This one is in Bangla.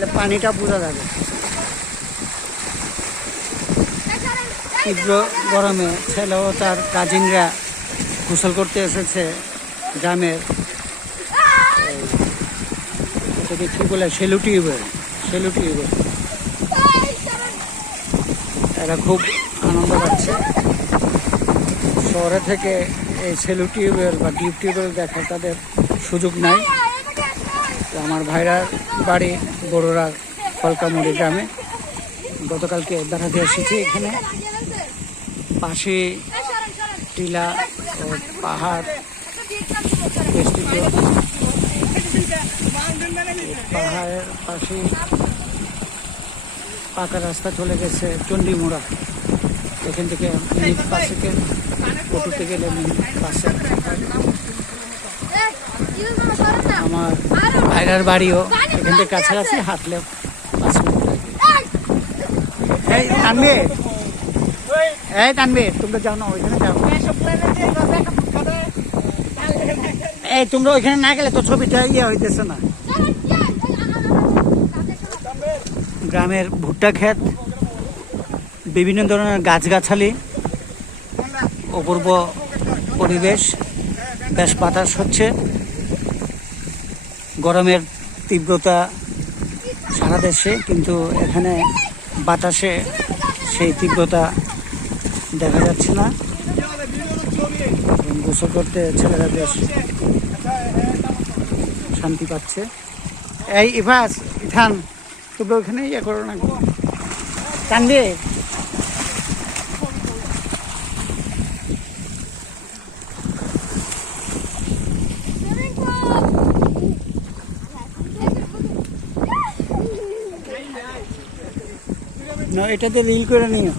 তাহলে পানিটা বোঝা যাবে। তীব্র গরমে ছেলে ও তার কাজিনরা গোসল করতে এসেছে গ্রামের, এটাকে কী বলে, সেলুটিউবের। এরা খুব আনন্দ পাচ্ছে। শহরে থেকে এই সেলুটিউবের বা ডিপ টিউবওয়েল দেখার তাদের সুযোগ নাই। তো আমার ভাইরার বাড়ি বড়রা কলকামুড়ি গ্রামে। গতকালকে বেড়াতে এসেছি এখানে। পাশে টিলা ও পাহাড় বেষ্টিত। পাহাড়ের পাশে পাকা রাস্তা চলে গেছে চণ্ডীমুড়া। এখান থেকে মিনিট 5 অটোতে গেলে মিনিট 5। আমার ভাইরার বাড়িও এখান থেকে কাছাকাছি, হাঁটলে 5 মিনিট লাগে। তানবীর তোমরা যাও না, ওইখানে যাও। এই তোমরা ওইখানে না গেলে তো ছবিটা হইতেছে না। গ্রামের ভুট্টা ক্ষেত, বিভিন্ন ধরনের গাছগাছালি, অপূর্ব পরিবেশ, বেশ বাতাস হচ্ছে। গরমের তীব্রতা সারা দেশে, কিন্তু এখানে বাতাসে সেই তীব্রতা দেখা যাচ্ছে না। গোসল করতে ছেলেরা বেশ শান্তি পাচ্ছে। এই ইথান তোমরা ওখানে করো না, কান্দে। না, এটাতে রিল করে নিও।